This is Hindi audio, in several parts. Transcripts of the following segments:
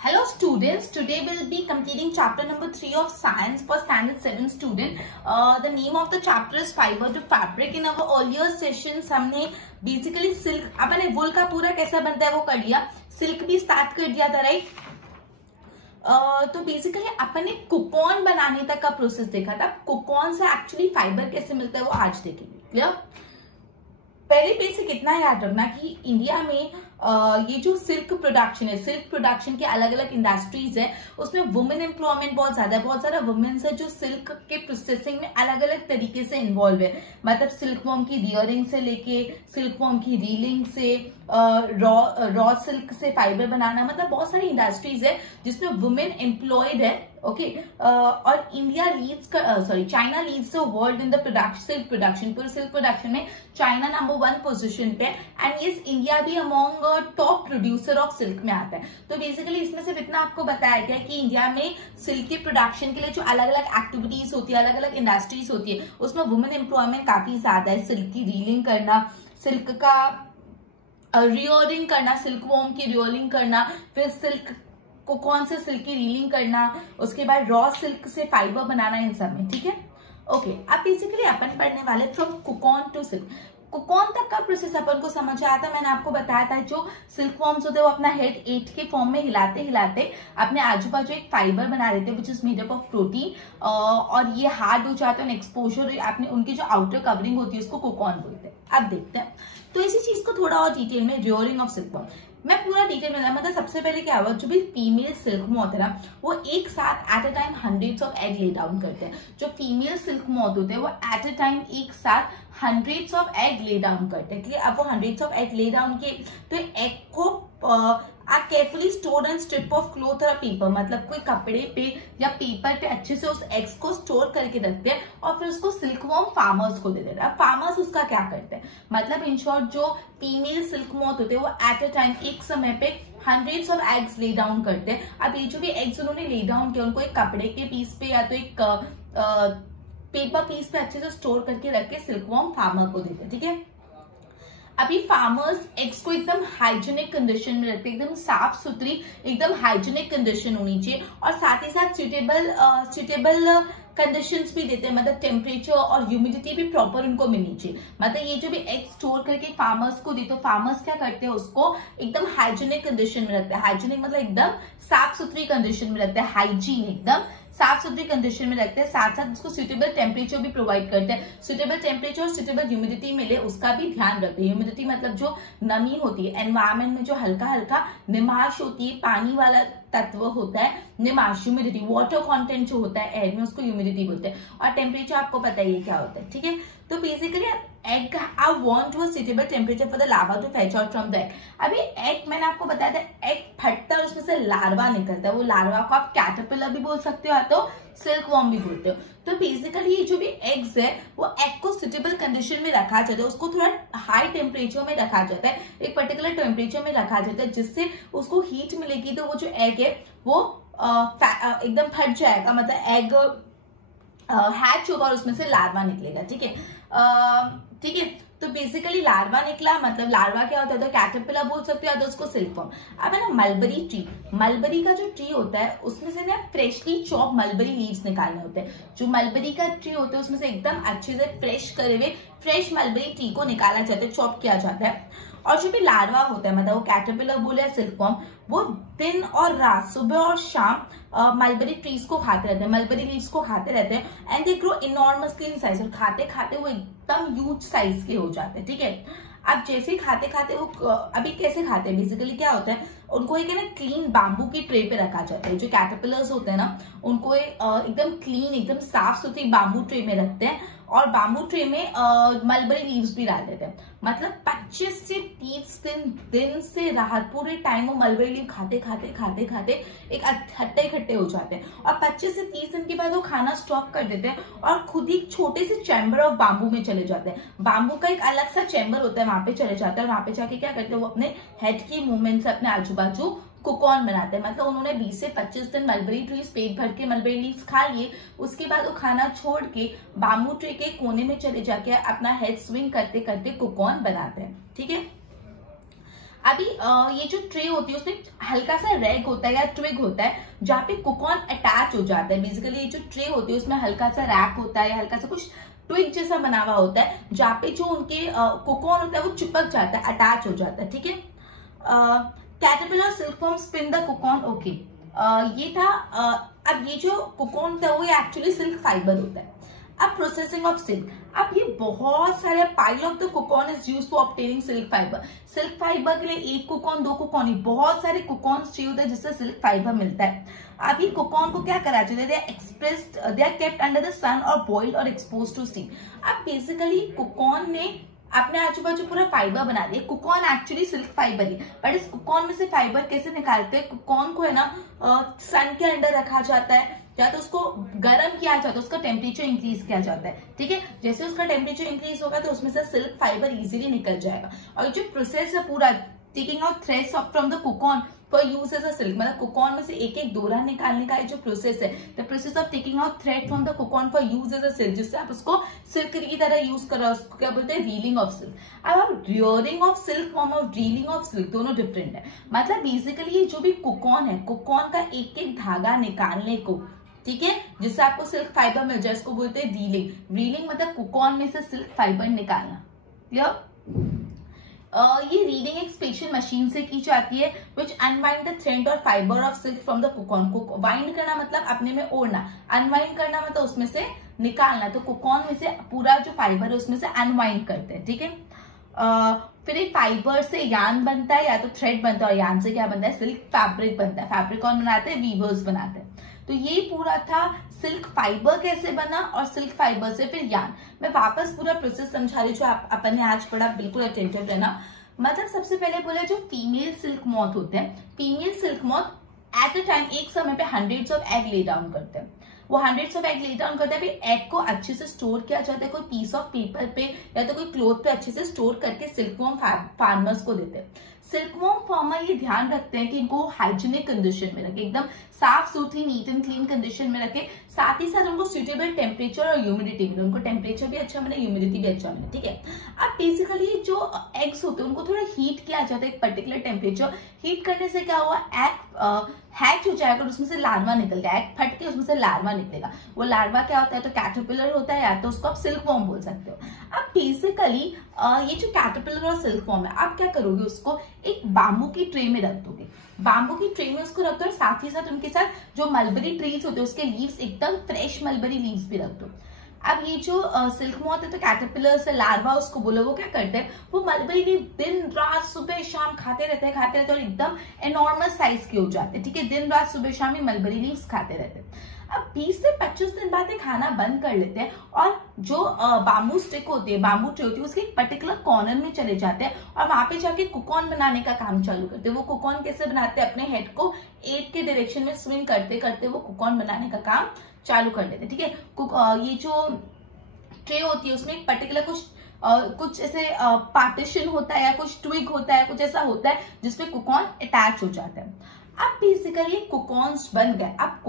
Hello students, today we'll be completing chapter number 3 of science for standard 7 student. The name of the chapter is fiber to fabric. In our earlier sessions हमने basically silk, अपने wool का पूरा कैसा बनता है वो कर लिया, silk भी start कर दिया था, right? तो बेसिकली अपन ने कोकॉन बनाने तक का प्रोसेस देखा था. कोकॉन से एक्चुअली फाइबर कैसे मिलता है वो आज देखेंगे. क्लियर? पहले बेसिक इतना याद रखना कि इंडिया में ये जो सिल्क प्रोडक्शन है, सिल्क प्रोडक्शन के अलग अलग इंडस्ट्रीज है, उसमें वुमेन एम्प्लॉयमेंट बहुत ज्यादा वुमेन्स है जो सिल्क के प्रोसेसिंग में अलग अलग तरीके से इन्वॉल्व है. मतलब सिल्क वॉर्म की रियरिंग से लेके सिल्क वॉर्म की रीलिंग से रॉ सिल्क से फाइबर बनाना, मतलब बहुत सारी इंडस्ट्रीज है जिसमें वुमेन एम्प्लॉयड है. ओके और India leads China leads the world in the silk production. पूरे सिल्क प्रोडक्शन में चाइना नंबर 1 पोजीशन पे, एंड यस इंडिया भी among top producer of silk में आता है. तो बेसिकली इसमें सिर्फ इतना आपको बताया गया कि इंडिया में सिल्क के प्रोडक्शन के लिए जो अलग अलग एक्टिविटीज होती है, अलग अलग इंडस्ट्रीज होती है, उसमें वुमेन एम्प्लॉयमेंट काफी ज्यादा है. सिल्क की रीलिंग करना, सिल्क का रियरिंग करना, सिल्क वॉर्म की रियरिंग करना, फिर सिल्क कोकॉन से सिल्क की रीलिंग करना, उसके बाद रॉ सिल्क से फाइबर बनाना, इन सब में. ठीक है, ओके. अब बेसिकली अपन पढ़ने वाले फ्रॉम कोकॉन टू सिल्क. कोकॉन तक का प्रोसेस अपन को समझ आया था. मैंने आपको बताया था जो सिल्क वॉर्म्स होते हैं वो अपना हेड 8 के फॉर्म में हिलाते हिलाते अपने आजू बाजू एक फाइबर बना देते हैं which is made up of protein, और ये हार्ड हो जाता है. एक्सपोजर अपने उनकी जो आउटर कवरिंग होती है उसको कोकॉन बोलते हैं. अब देखते हैं तो इसी चीज को थोड़ा और डिटेल में, रियरिंग ऑफ सिल्क वॉर्म मैं पूरा डिटेल में, मतलब सबसे पहले क्या हुआ, जो भी फीमेल सिल्क मोथ है ना वो एक साथ eight a time hundreds of egg lay down करते हैं. जो फीमेल सिल्क मोथ होते हैं वो एट अ टाइम एक साथ hundreds of egg lay down करते हैं. अब वो hundreds of egg lay down किए तो एग को are carefully stored on strip of cloth और पेपर, मतलब कोई कपड़े पे या पेपर पे अच्छे से उस एग्स को स्टोर करके रखते हैं और फिर उसको सिल्क वॉर्म फार्मर्स को दे देते हैं. फार्मर्स उसका क्या करते हैं, मतलब इन शॉर्ट जो फीमेल सिल्क मोथ होते हैं वो एट अ टाइम एक समय पे हंड्रेड्स ऑफ एग्स ले डाउन करते हैं. अब ये जो भी एग्स उन्होंने ले डाउन किया उनको एक कपड़े के पीस पे या तो एक पेपर पीस पे अच्छे से स्टोर करके रख के सिल्क वॉर्म फार्मर को देते हैं. ठीक है, अभी फार्मर्स एग्स को एकदम हाइजीनिक कंडीशन में रखते हैं, एकदम साफ सुथरी, एकदम हाइजीनिक कंडीशन होनी चाहिए, और साथ ही साथ सुटेबल कंडीशंस भी देते हैं, मतलब टेम्परेचर और ह्यूमिडिटी भी प्रॉपर उनको मिलनी चाहिए. मतलब ये जो भी एग स्टोर करके फार्मर्स को दी तो फार्मर्स क्या करते हैं उसको एकदम हाइजीनिक कंडीशन में रखते हैं. हाइजीनिक मतलब एकदम साफ सुथरी कंडीशन में रखते हैं, हाइजीन एकदम साफ सुथरी कंडीशन में रखते हैं. साथ साथ उसको सुटेबल टेम्परेचर भी प्रोवाइड करते हैं. सुटेबल टेम्परेचर और सुटेबल ह्यूमिडिटी मिले उसका भी ध्यान रखते हैं. ह्यूमिडिटी मतलब जो नमी होती है एनवायरमेंट में, जो हल्का हल्का निमाश होती है, पानी वाला तत्व होता है निमाश, ह्यूमिडिटी, वाटर कंटेंट जो होता है एयर में उसको ह्यूमिडिटी बोलते हैं. और टेम्परेचर आपको पता ही क्या होता है. ठीक है, तो basically egg I want to a suitable temperature for the larva to fetch out from the egg. अभी एग मैंने आपको बताया था एग फटता है और उसमें से लार्वा निकलता है. वो लार्वा को आप कैटरपिलर भी बोल सकते हो या तो सिल्क वॉर्म भी बोलते हो. तो बेसिकली ये जो भी एग्स है वो एग को सुटेबल कंडीशन में रखा जाता है, उसको थोड़ा हाई टेम्परेचर में रखा जाता है, एक पर्टिकुलर टेम्परेचर में रखा जाता है जिससे उसको हीट मिलेगी तो वो जो एग है वो एकदम फट जाएगा, मतलब एग हैच होगा और उसमें से लार्वा निकलेगा. ठीक है, ठीक है. तो बेसिकली लार्वा निकला, मतलब लार्वा क्या होता है, तो कैटरपिलर बोल सकते हो या तो उसको सिल्क वॉर्म. अब है ना मलबरी ट्री, मलबरी का जो ट्री होता है उसमें से ना फ्रेशली चॉप मलबरी लीव्स निकालने होते हैं. जो मलबरी का ट्री होता है उसमें से एकदम अच्छे से फ्रेश करे हुए फ्रेश मलबरी ट्री को निकाला जाता है, चॉप किया जाता है. और जो भी लार्वा होता है, मतलब वो कैटरपिलर बोले या सिल्क वॉर्म, वो दिन और रात, सुबह और शाम मलबरी ट्रीज को खाते रहते हैं, मलबरी लीव्स को खाते रहते हैं. And they grow enormously in size, और खाते खाते वो एकदम ह्यूज साइज के हो जाते हैं. ठीक है, अब जैसे ही खाते खाते वो अभी कैसे खाते हैं, बेसिकली क्या होता है उनको एक है ना क्लीन बाम्बू की ट्रे पे रखा जाता है. जो कैटरपिलर्स होते हैं ना उनको एकदम क्लीन, एकदम साफ सुथरी बाम्बू ट्रे में रखते हैं और बाम्बू ट्रे में मलबरी लीव्स भी डाल देते हैं. मतलब 25 से 30 दिन से रात पूरे टाइम वो मलबरी लीव खाते खाते खाते खाते एक हट्टे इकट्ठे हो जाते हैं, और 25 से 30 दिन के बाद वो खाना स्टॉप कर देते हैं और खुद ही छोटे से चैम्बर ऑफ बाम्बू में चले जाते हैं. बाम्बू का एक अलग सा चैम्बर होता है, वहां पे चले जाते हैं. वहां पे जाके क्या करते हैं वो अपने हेड की मूवमेंट से अपने आजू बाजू कोकॉन बनाते हैं. मतलब उन्होंने 20 से 25 दिन मलबरी ट्रीज पेट भर के मलबरी लीव्स खा लिए, उसके बाद वो खाना छोड़ के बाम्बू ट्री के कोने में चले जाके अपना हेड स्विंग करते करते कोकॉन बनाते हैं. ठीक है, अभी ये जो ट्रे होती है उसमें हल्का सा रैग होता है या ट्विग होता है जहाँ पे कुकॉन अटैच हो जाता है। बेसिकली ये जो ट्रे होती है उसमें हल्का सा रैक होता है, हल्का सा कुछ ट्विग जैसा बना हुआ होता है जहाँ पे जो उनके कुकॉन होता है वो चिपक जाता है, अटैच हो जाता है। ठीक है, caterpillar silkworm spin the cocoon. Okay, ये था। अब ये जो कुकॉन होता है वो एक्चुअली सिल्क फाइबर होता है। अब प्रोसेसिंग ऑफ सिल्क, अब ये बहुत सारे pile of the cocoon is used for obtaining silk fibre. Silk fibre के लिए एक कुकॉन, दो कुकॉन, बहुत सारे कुकॉन चाहिए होते हैं जिससे सिल्क फाइबर मिलता है। अब ये कुकॉन को क्या करा चाहिए, they are kept under the sun और बॉइल्ड और एक्सपोज टू स्टीम। अब बेसिकली कुकॉन ने अपने आजू बाजू पूरा फाइबर बना दिया। कुकॉन एक्चुअली सिल्क फाइबर है, बट इस कुकॉन में से फाइबर कैसे निकालते हैं, कुकॉन को है ना सन के अंडर रखा जाता है या तो उसको गर्म किया जाता है, उसका टेम्परेचर इंक्रीज किया जाता है। ठीक है, जैसे उसका टेम्परेचर इंक्रीज होगा तो उसमें से सिल्क फाइबर इजीली निकल जाएगा। और जो प्रोसेस है पूरा taking out threads from the cocoon for use as a silk, मतलब कुकॉन में से एक एक डोरा निकालने का जो प्रोसेस है, the process of taking out thread from the cocoon for use as a silk, जिससे आप उसको सिल्क की तरह यूज कर रहे हो, उसको क्या बोलते हैं, रीलिंग ऑफ सिल्क। अब आप rearing of silk form of reeling of silk दोनों डिफरेंट है। मतलब बेसिकली ये जो भी कुकॉन है, कुकॉन का एक एक धागा निकालने को, ठीक है, जिससे आपको सिल्क फाइबर मिल जाए, इसको बोलते हैं रीलिंग। रीलिंग मतलब कुकॉन में से सिल्क फाइबर निकालना। क्लियर? ये रीडिंग एक स्पेशल मशीन से की जाती है विच अनवाइंड द थ्रेड और fibre of silk from the cocoon. Wind करना मतलब अपने में ओढ़ना, अनवाइंड करना मतलब उसमें से निकालना। तो कुकॉन में से पूरा जो फाइबर है उसमें से अनवाइंड करते हैं। ठीक है, फिर एक फाइबर से यान बनता है या तो थ्रेड बनता है, और यान से क्या बनता है, सिल्क फैब्रिक बनता है। फैब्रिक कौन बनाते हैं, वीवर्स बनाते हैं। तो ये पूरा था सिल्क फाइबर कैसे बना और सिल्क फाइबर से फिर यान। मैं वापस पूरा प्रोसेस समझा रही हूँ जो अपन ने आज पढ़ा, बिल्कुल अटेंटिव रहना। मतलब सबसे पहले बोला जो फीमेल सिल्क मॉथ होते हैं, female silk moth eight a time एक समय पे hundreds of egg lay down करते हैं। वो hundreds of egg lay down करते हैं, फिर एग को अच्छे से स्टोर किया जाता है, कोई पीस ऑफ पेपर पे या तो कोई क्लोथ पे अच्छे से स्टोर करके सिल्कवॉर्म फार्मर्स को देते हैं। सिल्कवॉर्म फार्मर ये ध्यान रखते हैं कि इनको हाइजीनिक कंडीशन में रखे, एकदम साफ सुथरी नीट एंड क्लीन कंडीशन में रखे, साथ ही साथ उनको सुटेबल टेम्परेचर और ह्यूमिडिटी मिले, उनको टेम्परेचर भी अच्छा मिले, ह्यूमिडिटी भी अच्छा मिले। ठीक है, अब बेसिकली जो एग्स होते हैं उनको थोड़ा हीट किया जाता है, एक पर्टिकुलर टेम्परेचर। हीट करने से क्या हुआ, एग हैच हो जाएगा और उसमें से लार्वा निकलेगा, एग फट के उसमें से लार्वा निकलेगा। वो लार्वा क्या होता है, तो कैटरपिलर होता है, या तो उसको आप सिल्कवॉर्म बोल सकते हो। अब बेसिकली ये जो कैटरपिलर और सिल्कवॉर्म है, आप क्या करोगे, उसको एक बाम्बू की ट्रे में रख दोगे। बाम्बू की ट्रे में उसको रख दो और साथ ही साथ उनके साथ जो मलबरी ट्रीज होते हैं उसके लीव्स, एकदम फ्रेश मलबरी लीव्स भी रख दो। अब ये जो सिल्क मॉथ है तो कैटरपिलर से लार्वा उसको बोलो, वो क्या करते हैं, वो मलबरी लीव दिन रात सुबह शाम खाते रहते हैं और एकदम एनॉर्मस साइज के हो जाते हैं। ठीक है, दिन रात सुबह शाम ही मलबरी लीव्स खाते रहते हैं। अब 20 से 25 दिन बाद ये खाना बंद कर लेते हैं और जो बाम्बू स्टिक होती है, बाम्बू ट्री होती है, उसके एक पर्टिकुलर कॉर्नर में चले जाते हैं और वहां पे जाके कुकॉन बनाने का काम चालू करते हैं। वो कुकॉन कैसे बनाते हैं, अपने हेड को 8 के डायरेक्शन में स्विंग करते करते वो कुकॉन बनाने का काम चालू कर देते हैं। ठीक है, ये जो ट्रे होती है उसमें एक पर्टिकुलर कुछ ऐसे पार्टीशन होता है या कुछ ट्विग होता है, कुछ ऐसा होता है जिसमें कुकॉन अटैच हो जाता है। अब बेसिकली कुकॉन्स बन गए। अब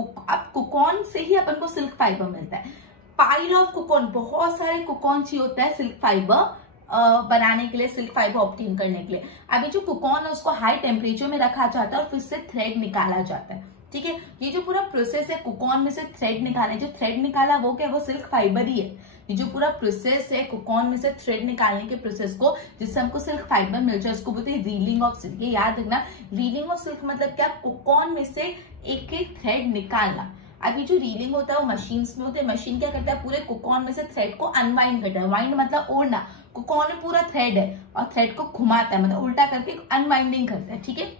कुकॉन से ही अपन को सिल्क फाइबर मिलता है। पाइल ऑफ कुकॉन, बहुत सारे कुकॉन चाहिए होता है सिल्क फाइबर बनाने के लिए, सिल्क फाइबर ऑब्टेन करने के लिए। अभी जो कुकॉन है उसको हाई टेम्परेचर में रखा जाता है और फिर से थ्रेड निकाला जाता है। ठीक है, ये जो पूरा प्रोसेस है कुकॉन में से थ्रेड निकालने, जो थ्रेड निकाला वो क्या, वो सिल्क फाइबर ही है। ये जो पूरा प्रोसेस है कुकॉन में से थ्रेड निकालने के प्रोसेस को, जिससे हमको सिल्क फाइबर मिल जाए, उसको बोलते हैं रीलिंग ऑफ सिल्क। ये याद रखना, रीलिंग ऑफ सिल्क मतलब क्या, कुकॉन में से एक एक थ्रेड निकालना। अभी जो रीलिंग होता है वो मशीन्स में होता है। मशीन क्या करता है, पूरे कुकॉन में से थ्रेड को अनवाइंड करता है। वाइंड मतलब ओढ़ना, कुकॉन में पूरा थ्रेड है और थ्रेड को घुमाता है, मतलब उल्टा करके अनवाइंडिंग करता है। ठीक है,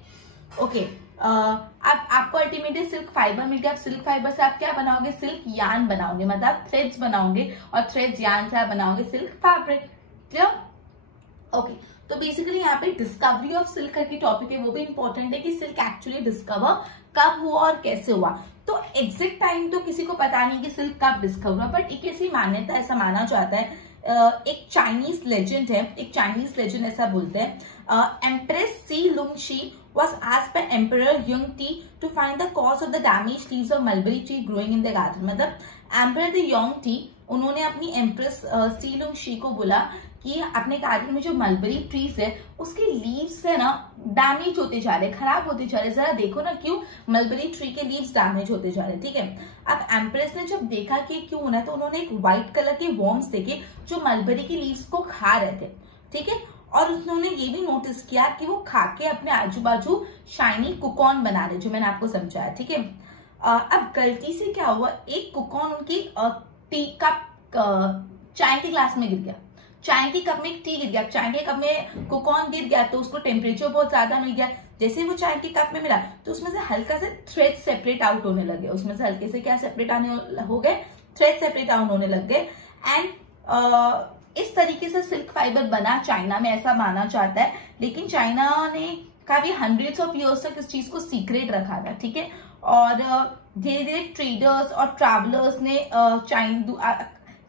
ओके। अब आपको अल्टीमेटली सिल्क फाइबर मिल गया। सिल्क फाइबर से आप क्या बनाओगे, सिल्क यान बनाओगे, मतलब थ्रेड्स बनाओगे और थ्रेड्स यान से आप बनाओगे सिल्क फैब्रिक। क्लियर? ओके, तो बेसिकली यहाँ पे डिस्कवरी ऑफ सिल्क की टॉपिक है, वो भी इंपॉर्टेंट है कि सिल्क एक्चुअली डिस्कवर कब हुआ और कैसे हुआ। तो एग्जैक्ट टाइम तो किसी को पता नहीं कि सिल्क कब डिस्कवर हुआ, बट एक ऐसी मान्यता, ऐसा माना जाता है, एक चाइनीज लेजेंड है, एक चाइनीज लेजेंड ऐसा बोलते हैं, empress Xi Lingshi was asked by Emperor Yung Ti to find the cause of the damaged leaves of mulberry tree growing in the garden। मतलब Emperor Yung Ti, उन्होंने अपनी एम्प्रेस सी लुंगशी को बोला कि अपने गार्डन में जो मलबरी ट्रीज है उसके लीव्स है ना डैमेज होते जा रहे, खराब होते जा रहे। जरा देखो ना क्यों मलबरी ट्री के लीव्स डैमेज होते जा रहे, ठीक है। अब एम्प्रेस ने जब देखा कि क्यों होना है तो उन्होंने एक व्हाइट कलर के वॉर्म्स देखे जो मलबरी के लीव्स को खा रहे थे, ठीक है। और उन्होंने ये भी नोटिस किया कि वो खा के अपने आजू बाजू शाइनी कुकॉन बना रहे, जो मैंने आपको समझाया, ठीक है। अब गलती से क्या हुआ, एक कुकॉन उनकी टी कप चाय के ग्लास में गिर गया, चाय के कप में एक टी गिर गया, चाय के कप में कुकॉन गिर गया तो उसको टेम्परेचर बहुत ज्यादा मिल गया। जैसे वो चाय के कप में मिला तो उसमें से हल्का से थ्रेड सेपरेट आउट होने लगे, उसमें से हल्के से क्या सेपरेट आने हो गए, थ्रेड सेपरेट आउट होने लग गए। एंड इस तरीके से सिल्क फाइबर बना चाइना में, ऐसा माना जाता है। लेकिन चाइना ने काफी हंड्रेड्स ऑफ इयर्स तक इस चीज को सीक्रेट रखा था, ठीक है। और धीरे धीरे ट्रेडर्स और ट्रैवलर्स ने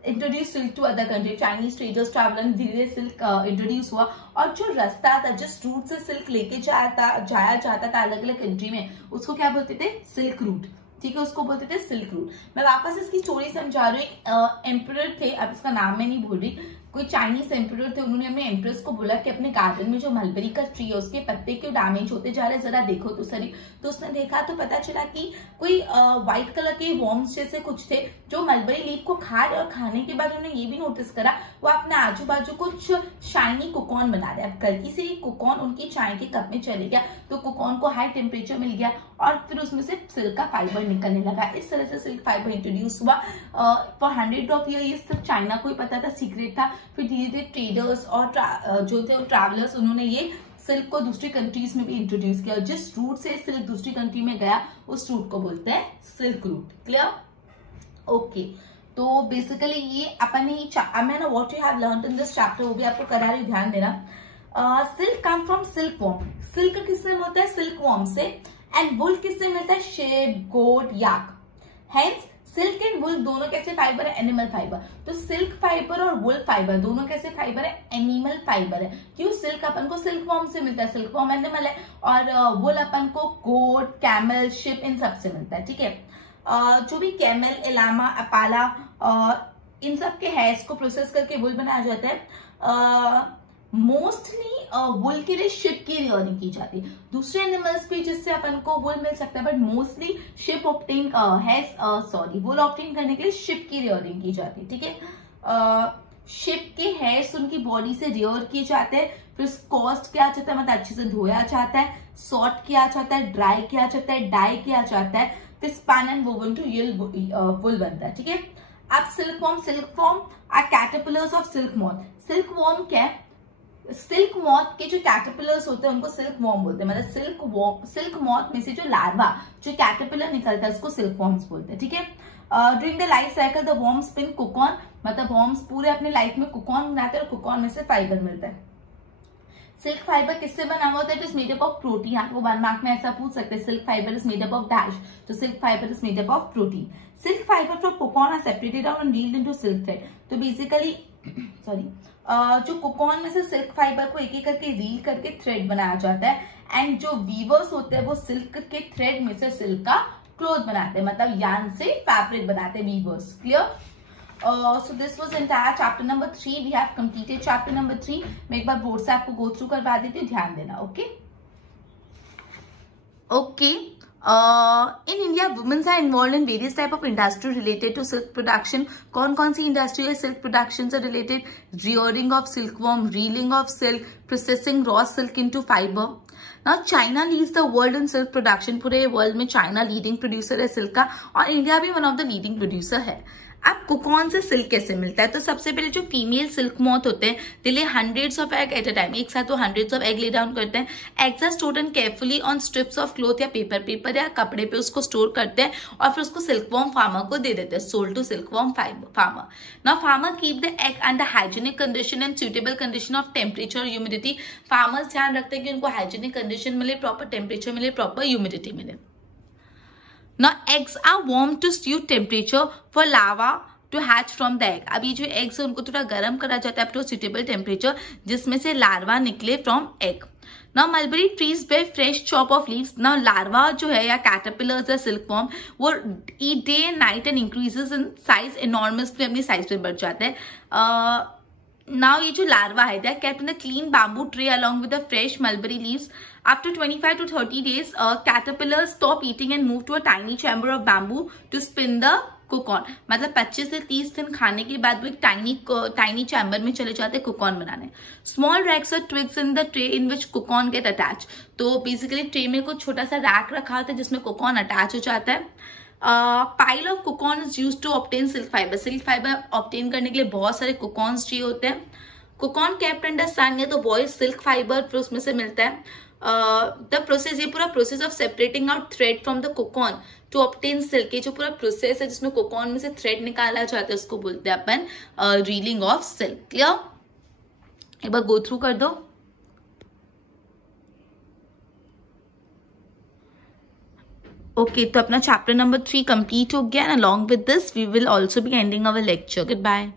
introduce silk to other country, Chinese traders traveller धीरे धीरे सिल्क इंट्रोड्यूस हुआ। और जो रास्ता था, जिस रूट से सिल्क लेके जाया जाता था अलग अलग कंट्री में, उसको क्या बोलते थे, सिल्क रूट, ठीक है, उसको बोलते थे सिल्क रूट। मैं वापस इसकी स्टोरी समझा रही हूँ। एक एम्परर थे, अब इसका नाम मैं नहीं भूल रही, कोई चाइनीज एम्परर थे, उन्होंने अपने एम्प्रेस को बोला कि अपने गार्डन में जो मलबरी का ट्री है उसके पत्ते क्यों डैमेज होते जा रहे, जरा देखो तो सही। तो उसने देखा तो पता चला कि कोई व्हाइट कलर के वॉर्म्स जैसे कुछ थे जो मलबरी लीफ को खा रहे, और खाने के बाद उन्होंने ये भी नोटिस करा वो अपने आजू बाजू कुछ शाइनी कुकॉन बना रहे। अब गलती से कुकॉन उनकी चाय के कप में चले गया तो कुकॉन को हाई टेम्परेचर मिल गया और फिर उसमें से सिल्क का फाइबर निकलने लगा। इस तरह से सिल्क फाइबर इंट्रोड्यूस हुआ। फॉर 100 ऑफ ईयर्स तक चाइना को ही पता था, सीक्रेट था। फिर धीरे धीरे ट्रेडर्स और जो थे ट्रैवलर्स, उन्होंने ये सिल्क को दूसरी कंट्रीज में भी इंट्रोड्यूस किया। जिस रूट से सिल्क दूसरी कंट्री में गया उस रूट को बोलते हैं सिल्क रूट। क्लियर? ओके, तो बेसिकली ये अपन ही मैंने what you have learned in this chapter वो भी आपको करा रही, ध्यान देना। Silk come from silk worm. Silk किससे मिलता है? सिल्क वॉर्म से। एंड वुल किससे मिलता है? Sheep, goat, yak. Hence silk and wool दोनों कैसे फाइबर है? Animal fibre. तो सिल्क फाइबर और वुल फाइबर दोनों कैसे फाइबर है? एनिमल फाइबर है। क्यों? सिल्क अपन को सिल्क वॉर्म से मिलता है, सिल्क वॉर्म एनिमल है, और वुल अपन को गोट, कैमल, शिप इन सब से मिलता है, ठीक है। जो भी कैमल, एलामा, अपाला, इन सब के हेयर्स को प्रोसेस करके वुल बनाया जाता है। मोस्टली वुल के लिए शिप की रियरिंग की जाती है। दूसरे एनिमल्स भी जिससे अपन को वुल मिल सकता है, but mostly sheep obtain wool obtain करने के लिए शिप की रियरिंग की जाती है, ठीक है। शिप के हेयर्स उनकी बॉडी से रियर किए जाते हैं, फिर कॉस्ट किया जाता है, मतलब अच्छे से धोया जाता है, सॉर्ट किया जाता है, ड्राई किया जाता है, डाई किया जाता है, फिर spun and woven to yield wool बनता है, ठीक है। अब silk worm are caterpillars of silk moth. Silk worm क्या है? सिल्क मॉथ के जो कैटरपिलर्स होते हैं उनको सिल्क वॉर्म बोलते हैं। मतलब सिल्क मॉथ में से जो लार्वा, जो कैटरपिलर निकलता है उसको सिल्क वॉर्म्स बोलते हैं, ठीक है। During the life cycle the worm spin cocoon, मतलब वॉर्म्स पूरे अपने लाइफ में कुकॉन बनाते हैं और कुकॉन में से फाइबर मिलता है। सिल्क फाइबर किससे बना हुआ होता है? It is made up of protein. आपको 1 मार्क में ऐसा पूछ सकते हैं, silk fibre is made up of dash, तो silk fibre is made up of protein. Silk fibre from cocoon are separated out and reeled into silk thread. तो बेसिकली जो कोकॉन में से सिल्क फाइबर को एक एक करके रील करके थ्रेड बनाया जाता है, एंड जो वीवर्स होते हैं वो सिल्क के थ्रेड में से सिल्क का क्लॉथ बनाते हैं, मतलब यार्न से फैब्रिक बनाते हैं weavers. Clear? So this was entire chapter number 3. We have completed chapter number 3. मैं एक बार बोर्ड से आपको गो थ्रू करवा देती हूँ, ध्यान देना। Okay okay. In India, women are involved in various type of industry related to silk production. कौन सी इंडस्ट्री है silk production से related? Rearing of silkworm, reeling of silk, processing raw silk into fiber. Now China leads the world in silk production. पूरे वर्ल्ड में चाइना लीडिंग प्रोड्यूसर है सिल्क का, और इंडिया भी one of the leading producer है। अब कोकॉन से सिल्क कैसे मिलता है? तो सबसे पहले जो फीमेल सिल्क मॉथ होते हैं, they lay hundreds of egg at a time, एक साथ वो hundreds of egg lay down करते हैं। Eggs are stored and carefully on strips of cloth या पेपर या कपड़े पे उसको स्टोर करते हैं, और फिर उसको सिल्कवॉर्म फार्मर को दे देते हैं, sold to silkworm farmer. Now farmer keep the egg under hygienic condition and suitable condition of temperature और ह्यूमिडिटी। फार्मर्स ध्यान रखते हैं कि उनको हाइजीनिक कंडीशन मिले, प्रॉपर टेम्परेचर मिले, प्रॉपर ह्यूमिडिटी मिले। Now eggs are warm to stew temperature for larva to hatch from the egg. अब ये जो eggs है उनको थोड़ा गर्म करा जाता है up to suitable temperature जिसमें से larva निकले from egg. Now mulberry trees bear fresh chop of leaves. Now larva जो है या caterpillars या silkworm वो eat day and night and increases in size enormously, अपनी size पे बढ़ जाता है। नाउ ये जो लार्वा है, they are kept in a clean bamboo tray along with the fresh mulberry leaves. After 25 to 30 days, caterpillars stop eating and move to a tiny chamber of bamboo to spin the कोकॉन. मतलब 25 से 30 दिन खाने के बाद वो एक टाइनी चैम्बर में चले जाते हैं कोकॉन बनाने. स्मॉल रैक्स और twigs in the tray in which cocoon get attach. तो बेसिकली ट्रे में कुछ छोटा सा रैक रखा होता है जिसमें कोकॉन अटैच हो जाता है. Pile of cocoon is used to obtain silk fibre. Silk fibre obtain करने के लिए बहुत सारे कोकॉन्स चाहिए होते हैं. कोकॉन केप्ट अंडर सन, या तो बॉयल सिल्क फाइबर फिर उसमें से मिलता है. द प्रोसेस, ये पूरा process of separating out thread from the cocoon to obtain silk, ये जो पूरा प्रोसेस है जिसमें कोकॉन में से थ्रेड निकाला जाता है उसको बोलते हैं अपन रीलिंग ऑफ सिल्क. क्लियर? एक बार गो थ्रू कर दो. ओके, तो अपना चैप्टर नंबर 3 कंप्लीट हो गया. And along with this we will also be ending our lecture. Good bye.